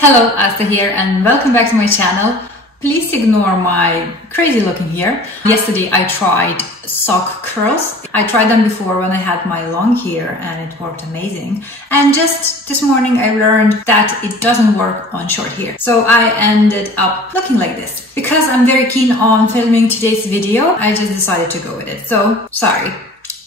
Hello, Asta here and welcome back to my channel. Please ignore my crazy looking hair. Yesterday I tried sock curls. I tried them before when I had my long hair and it worked amazing. And just this morning I learned that it doesn't work on short hair. So I ended up looking like this. Because I'm very keen on filming today's video, I just decided to go with it. So sorry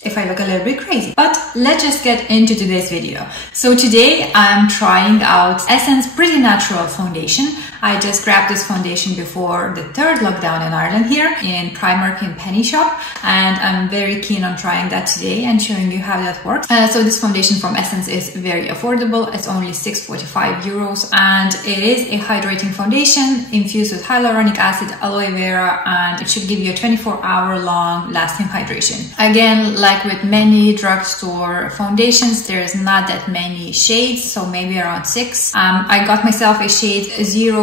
if I look a little bit crazy, but let's just get into today's video. So today I'm trying out Essence Pretty Natural foundation. I just grabbed this foundation before the third lockdown in Ireland here in Primark in Penny Shop, and I'm very keen on trying that today and showing you how that works. So this foundation from Essence is very affordable. It's only €6.45 and it is a hydrating foundation infused with hyaluronic acid, aloe vera, and it should give you a 24-hour long lasting hydration. Again, like with many drugstore foundations, there's not that many shades, so maybe around 6. I got myself a shade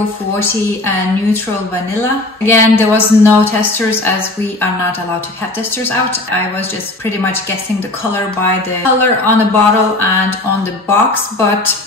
040 and neutral vanilla. Again, there was no testers as we are not allowed to have testers out. I was just pretty much guessing the color by the color on the bottle and on the box, but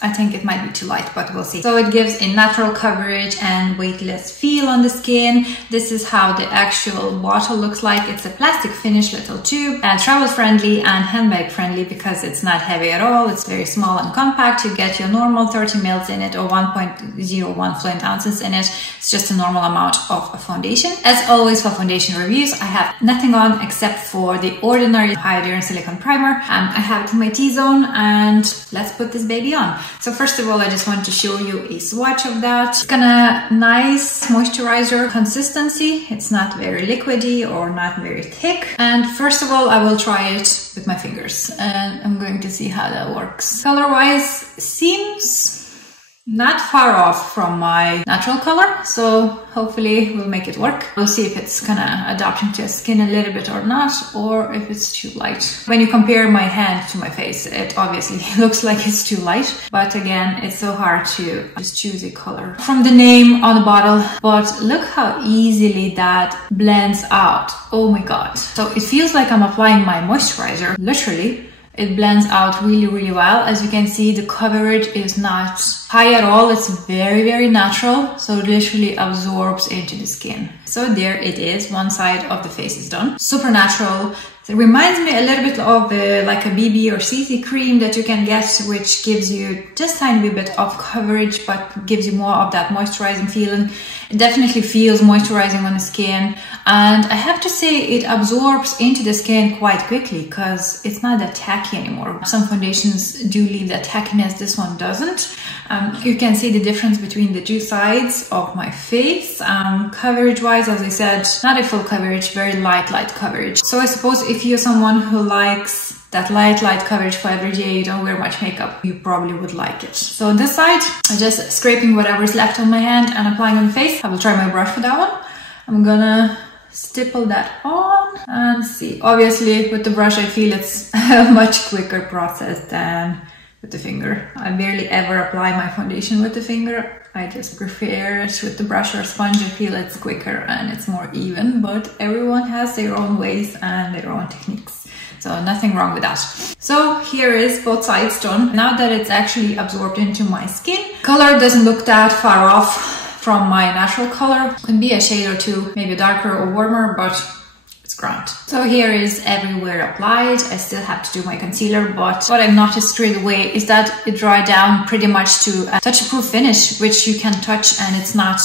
I think it might be too light, but we'll see. So it gives a natural coverage and weightless feel on the skin. This is how the actual bottle looks like. It's a plastic finish little tube and travel friendly and handbag friendly because it's not heavy at all. It's very small and compact. You get your normal 30 mils in it or 1.01 fluid ounces in it. It's just a normal amount of a foundation. As always for foundation reviews, I have nothing on except for the ordinary Hydration Silicone Primer. I have it in my T-zone and let's put this baby on. So first of all, I just want to show you a swatch of that. It's got a nice moisturizer consistency. It's not very liquidy or not very thick. And first of all, I will try it with my fingers and I'm going to see how that works. Color-wise, seems not far off from my natural color, so hopefully we'll make it work. We'll see if it's kind of adapting to your skin a little bit or not, or if it's too light. When you compare my hand to my face, it obviously looks like it's too light, but again, it's so hard to just choose a color from the name on the bottle. But look how easily that blends out. Oh my god. So it feels like I'm applying my moisturizer, literally. It blends out really, really well. As you can see, the coverage is not high at all. It's very, very natural. So it literally absorbs into the skin. So there it is. One side of the face is done. Super natural. It reminds me a little bit of like a BB or CC cream that you can get, which gives you just a tiny bit of coverage, but gives you more of that moisturizing feeling. It definitely feels moisturizing on the skin. And I have to say it absorbs into the skin quite quickly because it's not that tacky anymore. Some foundations do leave that tackiness, this one doesn't. You can see the difference between the two sides of my face. Coverage wise, as I said, not a full coverage, very light coverage. So I suppose if you're someone who likes that light coverage for every day, you don't wear much makeup, you probably would like it. So on this side, I'm just scraping whatever is left on my hand and applying on the face. I will try my brush for that one. I'm gonna stipple that on and see. Obviously with the brush I feel it's a much quicker process than with the finger. I barely ever apply my foundation with the finger. I just prefer it with the brush or sponge. I feel it's quicker and it's more even, but everyone has their own ways and their own techniques. So nothing wrong with that. So here is both sides done. Now that it's actually absorbed into my skin, color doesn't look that far off from my natural color. Could be a shade or two, maybe darker or warmer, but it's grand. So here is everywhere applied. I still have to do my concealer, but what I've noticed straight away is that it dried down pretty much to a touch-proof finish, which you can touch and it's not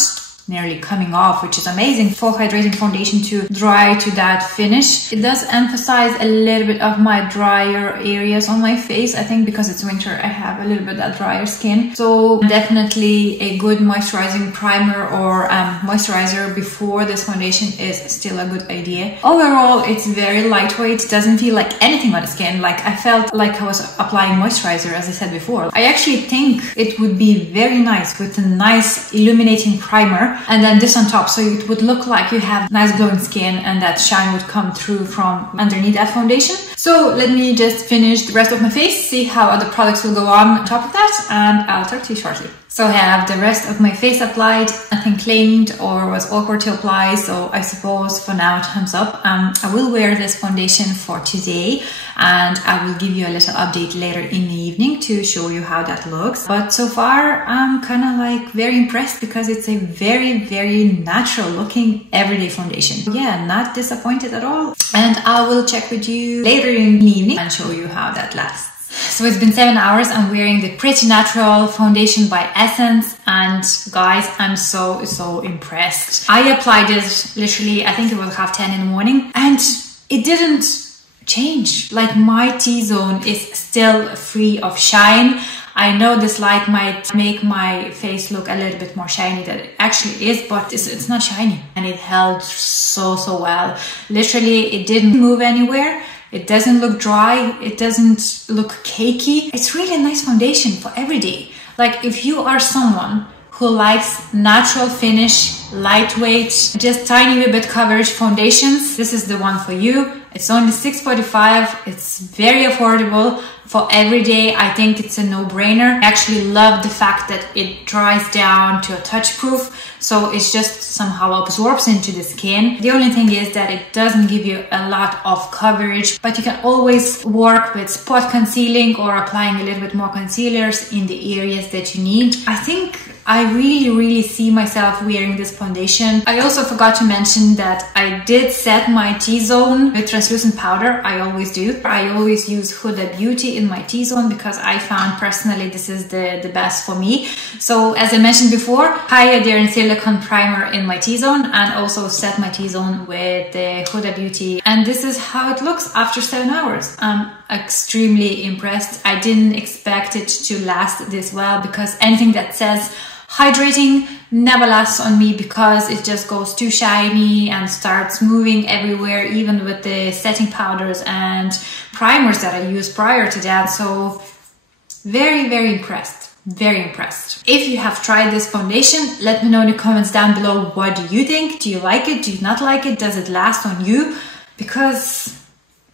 nearly coming off, which is amazing for hydrating foundation to dry to that finish. It does emphasize a little bit of my drier areas on my face. I think because it's winter, I have a little bit of that drier skin. So definitely a good moisturizing primer or moisturizer before this foundation is still a good idea. Overall, it's very lightweight. It doesn't feel like anything on the skin. Like I felt like I was applying moisturizer, as I said before. I actually think it would be very nice with a nice illuminating primer and then this on top, so it would look like you have nice glowing skin and that shine would come through from underneath that foundation. So let me just finish the rest of my face, see how other products will go on top of that, and I'll talk to you shortly. So I have the rest of my face applied, nothing claimed or was awkward to apply, so I suppose for now thumbs up. I will wear this foundation for today. and I will give you a little update later in the evening to show you how that looks. But so far I'm kind of like very impressed because it's a very natural looking everyday foundation. Yeah, not disappointed at all. And I will check with you later in the evening and show you how that lasts. So it's been 7 hours. I'm wearing the Pretty Natural foundation by Essence, and guys, I'm so impressed. I applied it literally, I think it was 10:30 in the morning, and it didn't change. Like, my T-zone is still free of shine. I know this light might make my face look a little bit more shiny than it actually is, but it's not shiny, and it held so well. Literally, it didn't move anywhere. It doesn't look dry. It doesn't look cakey. It's really a nice foundation for every day. Like, if you are someone who likes natural finish, lightweight, just tiny bit coverage foundations, this is the one for you. It's only $6.45. It's very affordable for every day. I think it's a no-brainer. I actually love the fact that it dries down to a touch proof, so it's just somehow absorbs into the skin. The only thing is that it doesn't give you a lot of coverage, but you can always work with spot concealing or applying a little bit more concealers in the areas that you need. I think I really see myself wearing this foundation. I also forgot to mention that I did set my T-zone with translucent powder. I always do. I always use Huda Beauty in my T-zone because I found personally this is the best for me. So as I mentioned before, Hyaluronic Silicone Primer in my T-zone, and also set my T-zone with the Huda Beauty. And this is how it looks after 7 hours. I'm extremely impressed. I didn't expect it to last this well, because anything that says hydrating never lasts on me, because it just goes too shiny and starts moving everywhere, even with the setting powders and primers that I used prior to that. So very impressed. Very impressed. If you have tried this foundation, let me know in the comments down below. What do you think? Do you like it? Do you not like it? Does it last on you? Because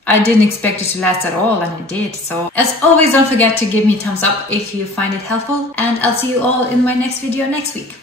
I didn't expect it to last at all, and it did. So as always, don't forget to give me a thumbs up if you find it helpful, and I'll see you all in my next video next week.